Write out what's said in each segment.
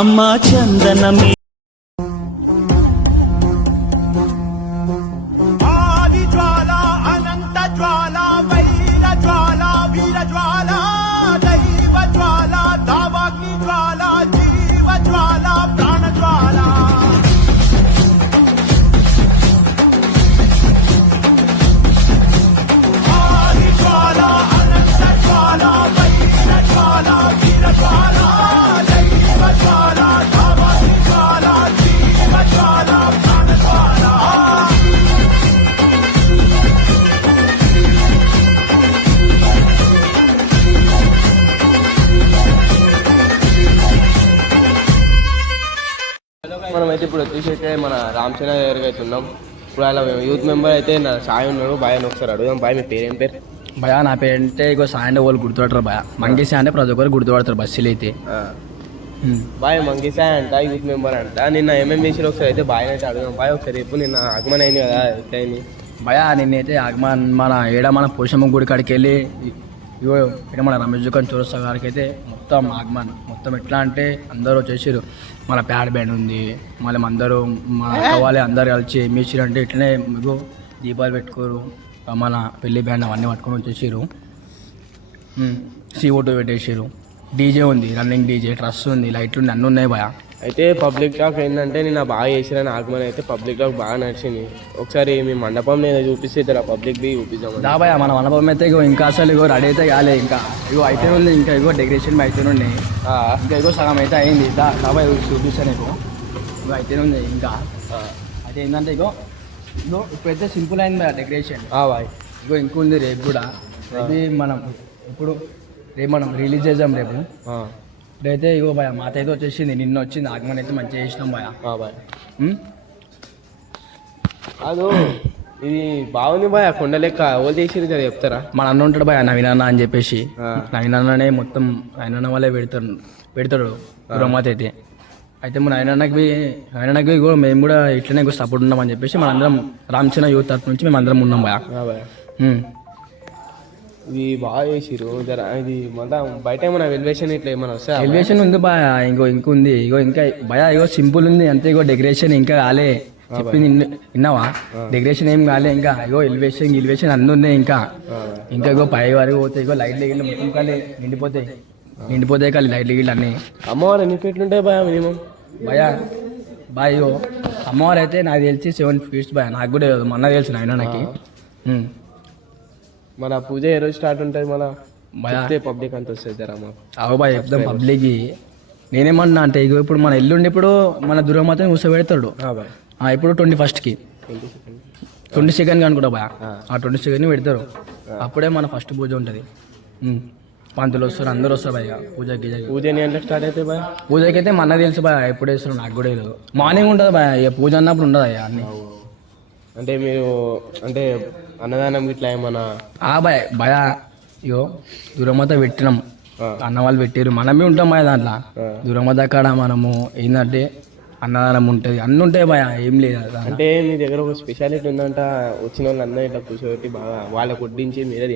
అమ్మా చందనమే ఆది జ్వాల అనంత జ్వాల వైర జ్వాల వీర జ్వాల దైవ జ్వాల దావాగ్ని జ్వాల జీవ జ్వాల ప్రాణ జ్వాల ఆది జ్వాల అనంత జ్వాల వైర జ్వాల వీర జ్వాల దైవ జ్వాల దావాగ్ని జ్వాల జీవ జ్వాల ప్రాణ జ్వాల మనమైతే ఇప్పుడు వచ్చేసి మన రామచంద్ర దగ్గరికి అయితే ఉన్నాం. ఇప్పుడు అలా యూత్ మెంబర్ అయితే నా సాయి ఉన్నాడు. బాయ్ అని ఒకసారి అడుగుదాం. బాయ్ మీ పేరు ఏం పేరు? భయ నా పేరంటే ఇగో సాయి అంటే వాళ్ళు గుర్తుపడతారు భయ. మంకీ సాయి అంటే ప్రతి ఒక్కరు గుర్తుపడతారు బస్సులు అయితే. బాయ్ మంకీ సాయి అంట, యూత్ మెంబర్ అంట. నిన్న ఏమేమి చేసి ఒకసారి అయితే బాయ్ అయితే అడుగుదాం. బాయ్ ఒకసారి ఇప్పుడు నిన్న ఆగమన్ అయింది కదా, ఎట్లయింది? భయ నిన్నైతే ఆగమన్ మన మన పోషమ్మ గుడి కాడికి వెళ్ళి ఇగో ఇక్కడ మన రమేష్ దుకాన్ చౌరస్తా గారికి అయితే మొత్తం ఆగమన్ మొత్తం ఎట్లా అంటే అందరూ వచ్చేసారు. మన ప్యాడ్ బ్యాండ్ ఉంది, మళ్ళీ అందరూ మన అక్కవాళ్ళే అందరు కలిసి మీసిరు అంటే ఇట్లనే మీకు దీపాలు పెట్టుకోరు, మన పెళ్లి బ్యాండ్ అవన్నీ పట్టుకొని వచ్చేసారు. CO2 పెట్టేసారు, డీజే ఉంది, రన్నింగ్ డీజే, ట్రస్ ఉంది, లైట్లు ఉంది, అన్నీ ఉన్నాయి భయ. అయితే పబ్లిక్ టాక్ ఏంటంటే నిన్న బాగా చేసిరని ఆగమన్ అయితే పబ్లిక్ టాక్ బాగా నడిచింది. ఒకసారి మీ మండపం నేను చూపిస్తే ఇద్దరు పబ్లిక్ బి చూపిస్తాం. దాబాయ్ మన మండపం అయితే ఇగో ఇంకా అసలు ఇగో రెడీ అయితే కాలే, ఇంకా ఇగో అయితే ఉంది, ఇంకా ఇగో డెకరేషన్ అయితే ఉన్నాయి, ఇంకా ఇగో సగం అయితే అయింది. దాబాయ్ చూపిస్తాను ఇగో ఇగో అయితే ఉంది ఇంకా. అయితే ఏంటంటే ఇగో ఇగో ఇప్పుడైతే సింపుల్ అయింది డెకరేషన్. బాయ్ ఇగో ఇంకుంది రేపు కూడా. రేపు మనం ఇప్పుడు రేపు మనం రిలీజ్ చేద్దాం రేపు. ఇప్పుడైతే ఇగో భయ మాత అయితే వచ్చేసింది, నిన్న వచ్చింది ఆగమన్ అయితే మంచిగా చేసినాం భయ. బాయ్ అది ఇది బాగుంది బాయ్. కొండ లెక్క ఓల్ చేసి చెప్తారా? మన అన్న ఉంటాడు భయ నవీన్ అన్న అని చెప్పేసి. నవీన్ అన్ననే మొత్తం ఆయన అన్న వాళ్ళే పెడతాడు గురమాత అయితే. అయితే మన ఆయనకి కూడా మేము కూడా ఇట్లనే సపోర్ట్ ఉన్నామని చెప్పేసి మనందరం రామచంద్ర యూత్ తరఫు నుంచి మేము అందరం ఉన్నాం భయ. ఇది బాగా చేసిరు జర. ఇది మొత్తం బయట ఏమన్నా ఎలివేషన్ ఇట్లా ఏమైనా వస్తా? ఎలివేషన్ ఉంది బాయ్, ఇంకుంది ఇగో ఇంకా భయ. ఇగో సింపుల్ ఉంది అంతే, ఇగో డెకరేషన్ ఇంకా కాలే. చెప్పింది విన్నావా? డెకరేషన్ ఏం కాలే ఇంకా. ఇగో ఎలివేషన్ అన్నీ ఉన్నాయి ఇంకా. ఇగో పై వరకు పోతే ఇగో లైట్లు గిట్లు మొత్తం కాలే నిండిపోతాయి కాలి లైట్లు గిట్లు అన్నీ. అమ్మవారు ఎన్ని ఫీట్లు ఉంటాయి భయ మినిమం? బాయ్ ఇగో అమ్మవారు అయితే నాకు తెలిసి 7 feet భయ. నాకు కూడా మొన్న తెలుసు నాయనకి. మన పూజ ఏ రోజు స్టార్ట్ ఉంటుంది? మన పబ్లిక్ అంత వస్తుంది జర. అవు బాయ్ చెప్తాం పబ్లిక్. నేనేమన్నా అంటే ఇగో ఇప్పుడు మన ఎల్లుండి ఇప్పుడు మన దుర్గమాతని కూర్చోబెడతాడు. ఇప్పుడు 21st 22nd అనుకుంటా బాయ్. ఆ 22nd పెడతారు. అప్పుడే మన ఫస్ట్ పూజ ఉంటుంది. పంతులు వస్తారు, అందరూ వస్తారు బాయ్. పూజ ఎన్ని గంటలకు స్టార్ట్ అవుతాయి బాయ్? పూజకి అయితే మన తెలుసు బాయ్, ఎప్పుడు వేస్తారు నాకు కూడా తెలియదు. మార్నింగ్ ఉంటుంది బాయ్, ఇక పూజ అన్నప్పుడు ఉండదు అయ్యా అన్ని. అంటే మీరు అంటే అన్నదానం ఇట్లా ఏమన్నా? భయ ఇగో దుర్గమాత పెట్టినాం, అన్న వాళ్ళు పెట్టారు, మనమే ఉంటాం బాయ్ దాంట్లో. దుర్గమాత కాడ మనము ఏంటంటే అన్నదానం ఉంటుంది, అన్నీ ఉంటాయి భయ, ఏం లేదు. అంటే మీ దగ్గర ఒక స్పెషాలిటీ ఉందంట, వచ్చిన వాళ్ళు అందరూ ఇట్లా కూర్చోబెట్టి బాగా వాళ్ళకి వడ్డించి మీరే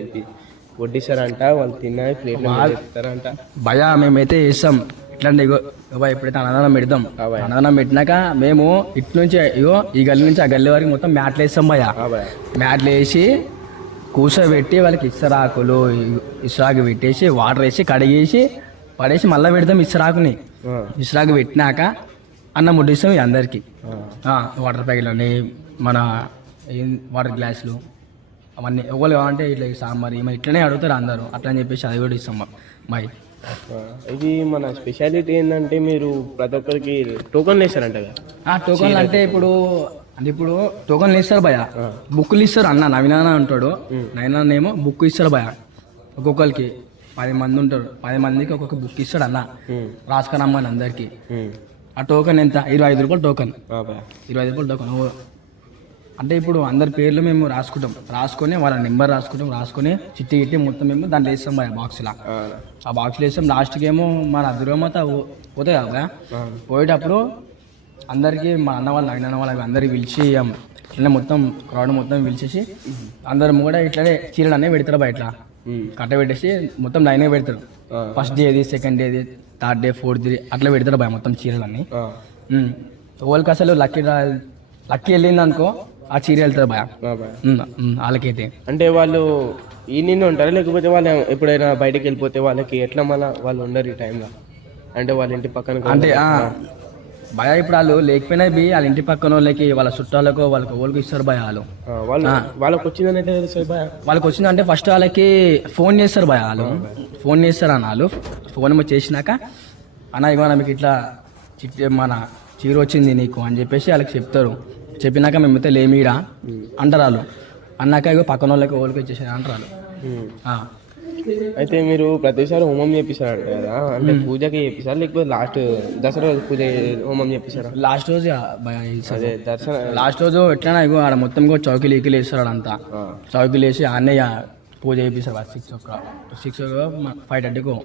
వడ్డిస్తారంట, వాళ్ళు తిన్నా ప్లేట్లు చెప్తారంట భయ. మేమైతే చేస్తాం ఇట్లాంటి ఇగో ఎప్పుడైతే అన్నదానం పెడతాం, అన్నదానం పెట్టినాక మేము ఇటు నుంచి ఇగో ఈ గల్లీ నుంచి ఆ గల్లీ వరకు మొత్తం మ్యాట్లు వేస్తాం భయ. మ్యాట్లు వేసి కూర్చోబెట్టి వాళ్ళకి ఇస్తరాకులు పెట్టేసి వాటర్ వేసి కడిగేసి పడేసి మళ్ళీ పెడతాం ఇస్తరాకుని. ఇస్తరాకు పెట్టినాక అన్నం ముట్టిస్తాం అందరికి. వాటర్ ప్యాకెట్లు అని మన వాటర్ గ్లాసులు అవన్నీ ఒకళ్ళు అంటే ఇట్లా సాంబార్ ఏమైనా ఇట్లనే అడుగుతారు అందరూ, అట్లా అని చెప్పేసి అది కూడా ఇస్తాం బాయ్. ఇది మన స్పెషాలిటీ ఏంటంటే మీరు ప్రతి ఒక్కరికి టోకన్లు వేస్తారంట కదా? టోకన్లు అంటే ఇప్పుడు టోకన్లు ఇస్తారు భయ, బుక్లు ఇస్తారు. అన్న నవీన ఉంటాడు, నైనా బుక్ ఇస్తారు భయ. ఒక్కొక్కరికి 10 మంది ఉంటారు, 10 మందికి ఒక్కొక్క బుక్ ఇస్తాడు అన్న, రాసుకురమ్మని అందరికి. ఆ టోకన్ ఎంత? 25 రూపాయలు టోకన్. 25 రూపాయలు టోకన్. అంటే ఇప్పుడు అందరి పేర్లు మేము రాసుకొని వాళ్ళ నెంబర్ రాసుకొని చిట్టి గిట్టి మొత్తం మేము దాంట్లో వేస్తాం భయ బాక్స్లో. ఆ బాక్స్లో వేస్తాం. లాస్ట్కి ఏమో మన దుర్గమాత పోతాయి కదా, పోయేటప్పుడు అందరికీ మన అన్న వాళ్ళు నైనా వాళ్ళకి అందరికి పిలిచి ఇట్లనే మొత్తం క్రౌడ్ మొత్తం పిలిచేసి అందరం కూడా ఇట్లనే చీరలు అనేవి పెడతారు బయట, కట్ట పెట్టేసి మొత్తం లైనే పెడతారు. ఫస్ట్ డేది, సెకండ్ డేది, థర్డ్ డే, ఫోర్త్ డే అట్లా పెడతారు భయ మొత్తం చీరలన్నీ. వాళ్ళకి అసలు లక్కీ వెళ్ళింది అనుకో ఆ చీర వెళ్తుంది భయ వాళ్ళకైతే. అంటే వాళ్ళు ఈ నిన్న ఉంటారా లేకపోతే వాళ్ళు ఎప్పుడైనా బయటకు వెళ్ళిపోతే వాళ్ళకి ఎట్లా మళ్ళీ వాళ్ళు ఉండరు ఈ టైంలో? అంటే వాళ్ళ ఇంటి పక్కన అంటే భయ ఇప్పుడు వాళ్ళు లేకపోయినా వాళ్ళ ఇంటి పక్కన వాళ్ళకి వాళ్ళ చుట్టాలకు వాళ్ళకి ఇస్తారు భయ వాళ్ళకి వచ్చిందని అయితే తెలుసు భయ. వాళ్ళకి వచ్చిందంటే ఫస్ట్ వాళ్ళకి ఫోన్ చేస్తారు భయ ఫోన్ చేస్తారు అన్న వాళ్ళు. ఫోన్ చేసినాక అన్న ఇవ్వనా మీకు ఇట్లా మన చీర వచ్చింది నీకు అని చెప్పేసి వాళ్ళకి చెప్తారు. చెప్పినాక మేమైతే లేమీరా అంటారు వాళ్ళు. అన్నాక ఇగో పక్కన వాళ్ళకి వచ్చేసారు అంటారు వాళ్ళు. అయితే మీరు ప్రతిసారి హోమం చేపిస్తారంట కదా, అంటే పూజకి చేపిస్తారా లేకపోతే లాస్ట్ దసరా రోజు పూజ హోమం చేపిస్తారా? లాస్ట్ రోజు అదే దర్శనం లాస్ట్ రోజు ఎట్లా ఇగో ఆడ మొత్తం కూడా చౌకీలు ఈకీలు వేస్తారు అంతా. చౌకీలు వేసి అన్నయ్య పూజ చేపిస్తారు 6 5:30కు.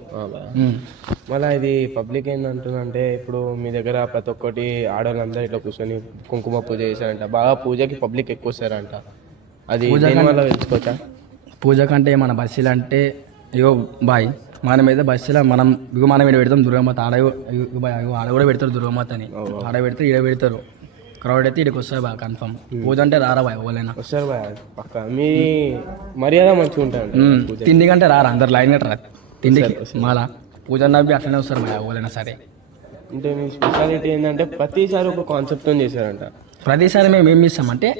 మళ్ళీ ఇది పబ్లిక్ ఏంటంటుందంటే ఇప్పుడు మీ దగ్గర ప్రతి ఒక్కటి ఆడవాళ్ళందరూ ఇట్లా కూర్చొని కుంకుమ పూజ చేశారంట, బాగా పూజకి పబ్లిక్ ఎక్కువ వస్తారంట. అది వల్ల తెలుసుకోవచ్చా? పూజ కంటే మన బస్సులు అంటే ఇగో బాయ్ మనం అయితే బస్సులో మనం మీద పెడతాం దుర్గమాత. ఆడ కూడా పెడతారు దుర్గమాతని. ఆడ పెడతారు, ఈడ పెడతారు. క్రౌడ్ అయితే ఇక్కడికి వస్తారు బాగా కన్ఫర్మ్. పూజ అంటే రారా బాయ్ ఎవరైనా వస్తారు బాయ్ పక్క. మీ మర్యాద మంచిగా ఉంటుంది. తిండి కంటే రారా అందరు లైన్ కట్టరా తిండికి. మళ్ళా పూజ నవ్వి అట్లనే వస్తారు బాయ్ ఎవరైనా సరే. అంటే మీ స్పెషాలిటీ ఏంటంటే ప్రతిసారి ఒక కాన్సెప్ట్తో చేశారంట. ప్రతిసారి మేము ఏం చేస్తామంటే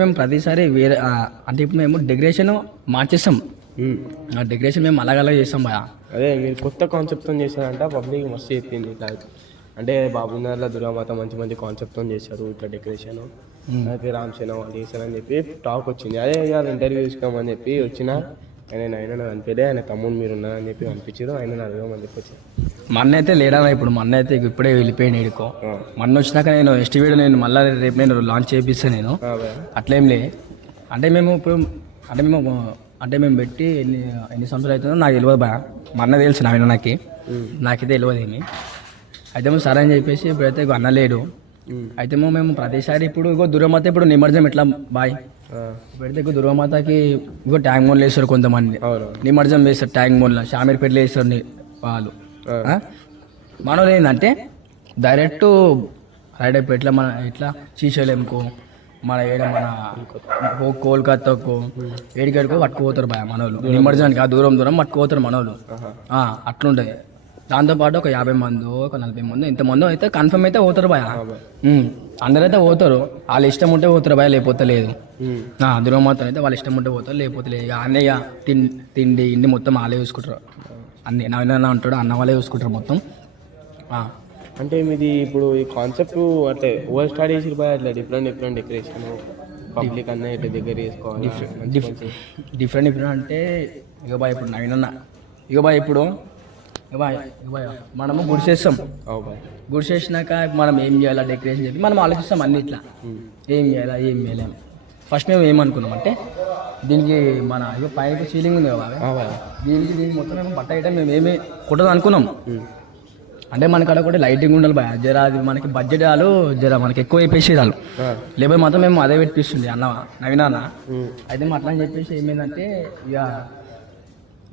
మేము ప్రతిసారి వేరే అంటే ఇప్పుడు మేము డెకరేషన్ మార్చేస్తాం. ఆ డెకరేషన్ మేము అలాగలా చేస్తాం బాయ్. అదే మీరు కొత్త కాన్సెప్ట్తో చేశారంట, పబ్లిక్ మస్తు చెప్పింది. ఇట్లా అంటే బాబునగర్లో దుర్గామాత మంచి కాన్సెప్ట్తో చేశారు ఇట్లా డెకరేషన్. అయితే రామసేన వాళ్ళు చేశారని చెప్పి టాక్ వచ్చింది. అదే ఇవాళ ఇంటర్వ్యూ తీసుకోమని చెప్పి వచ్చిన ఆయన అనిపించలే, ఆయన తమ్ముడు మీరు ఉన్నారని చెప్పి అనిపించారు. ఆయన అడగమని చెప్పి వచ్చి మన్న అయితే లేడా ఇప్పుడు మన్న అయితే ఇప్పుడే వెళ్ళిపోయాను ఇడుకో. మన్న వచ్చినాక నేను నెక్స్ట్ వీడియో నేను మళ్ళీ రేపు నేను లాంచ్ చేపిస్తాను నేను. అట్లేం లే అంటే మేము ఇప్పుడు మేము పెట్టి ఎన్ని సంవత్సరాలు అవుతుందో నాకు తెలియదు బా. మన్న తెలుసు నాకైతే తెలియదు ఏమి. అయితే సరే అని చెప్పేసి ఇప్పుడైతే అన్న లేడు. అయితే మేము ప్రతిసారి ఇప్పుడు దుర్గమాత ఇప్పుడు నిమజ్జనం ఎట్లా బాయ్ పెడితే దుర్గమాతకి ట్యాంక్ మోన్లు వేస్తారు కొంతమంది. నిమజ్జనం వేస్తారు ట్యాంక్ మోన్లో, షామీర్పేటలో వేస్తారు వాళ్ళు. మనోళ్ళు ఏంటంటే డైరెక్ట్ రైడ్ అయిపోయి ఇట్లా శ్రీశైలంకు మన కోల్కతాకు ఏడికెడుకో పట్టుకుపోతారు బాయ్ మనోళ్ళు. నిమజ్జనానికి దూరం పట్టుకుపోతారు మనోళ్ళు. అట్లుంటుంది. దాంతోపాటు ఒక 50 మంది, ఒక 40 మంది, ఇంతమంది అయితే కన్ఫర్మ్ అయితే పోతారు బాయ్. అందరైతే పోతారు, వాళ్ళు ఇష్టం ఉంటే పోతారు బాయ్, లేకపోతే లేదు. దుర్గమాత అయితే వాళ్ళు ఇష్టం ఉంటే పోతారు, లేకపోతే లేదు. ఇక అన్నయ్య తిండి ఇండి మొత్తం వాళ్ళే చూసుకుంటారు. అన్నీ నవీన ఉంటాడు, అన్న వాళ్ళే చూసుకుంటారు మొత్తం. అంటే మీది ఇప్పుడు ఈ కాన్సెప్ట్ అంటే ఓవర్ స్టార్ట్ చేసి బాయ్ అట్లా డిఫరెంట్ డెకరేషన్ పబ్లిక్ అన్న ఇట్లా దగ్గర చేసుకోవాలి. డిఫరెంట్ అంటే ఇక బాయ్ ఇప్పుడు నవీన ఇప్పుడు మనము గుడిసేస్తాం. గుడిసేసినాక మనం ఏం చేయాలా డెకరేషన్ చెప్పి మనం ఆలోచిస్తాం అన్ని ఇట్లా ఏం చేయాలి. ఫస్ట్ మేము ఏమనుకున్నాం అంటే దీనికి మన పైన సీలింగ్ ఉంది కదా, దీనికి మొత్తం మేము బట్ట ఐటమ్ మేము ఏమి కుట్టదు అనుకున్నాం. అంటే మనకి అక్కడ కూడా లైటింగ్ ఉండాలి బాయ్. అది మనకి బడ్జెట్ వాళ్ళు మనకి ఎక్కువ అయిపోయి వాళ్ళు లేకపోతే మాత్రం మేము అదే పెట్టిస్తుంది నవీన. అయితే అట్లా అని చెప్పేసి ఏమైందంటే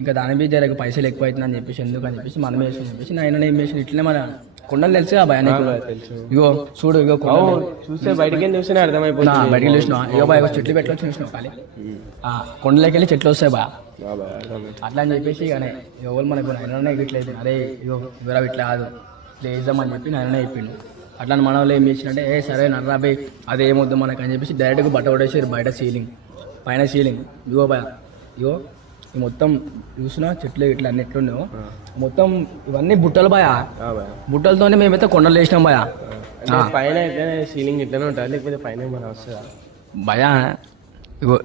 ఇంకా దాని మీద జరగ పైసలు ఎక్కువ అవుతుందని చెప్పేసి ఎందుకని చెప్పేసి మనం వేసి చెప్పేసి ఆయన ఏం వేసి ఇట్లనే మన కొండలు తెలుసు భయ. ఇగో చూడు చూస్తే బయటకి చూసినా అర్థమైపోతుంది. బయటకి చూసినా బాయ్ చెట్లు పెట్టలో చూసినావు ఖాళీ కొండలోకి వెళ్ళి చెట్లు వస్తాయి బా. అట్లా అని చెప్పేసి కానీ ఎవరు మనకు నాయన ఇట్లయితే అరే ఇవరా ఇట్లా కాదు ఇట్లా వేద్దామని చెప్పి నాయన చెప్పిండు. అట్లా మన వాళ్ళు ఏం చేసినట్టే సరే నర్రాబాయ్ అదేమొద్దు మనకు అని చెప్పేసి డైరెక్ట్గా బట్ట కొట్టేసారు బయట పైన సీలింగ్. ఇగో మొత్తం చూసినా చెట్లు ఇట్లా అన్ని ఎట్లున్నాయో మొత్తం ఇవన్నీ బుట్టలు బాయా. బుట్టలతోనే మేమైతే కొండలు వేసినాం బాయా. పైన సీలింగ్ ఇట్లనే ఉంటుంది లేకపోతే పైన మనం వస్తుందా భయా?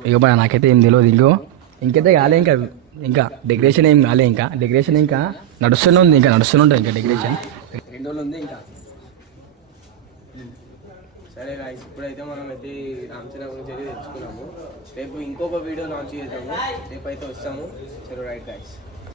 ఇగో భయ నాకైతే ఏం తెలియదు. ఇంకైతే కాలే ఇంకా డెకరేషన్ ఏం కాలే. డెకరేషన్ ఇంకా నడుస్తూనే ఉంది, ఇంకా నడుస్తూనే ఉంటుంది ఇంకా డెకరేషన్ 2 రోజులు ఉంది ఇంకా. సరే గాయ్స్ ఇప్పుడైతే మనం అయితే రామసేన గురించి అయితే తెలుసుకున్నాము. రేపు ఇంకొక వీడియో లాంచ్ చేద్దాము. రేపు అయితే వస్తాము. సరే రైట్ గాయ్స్.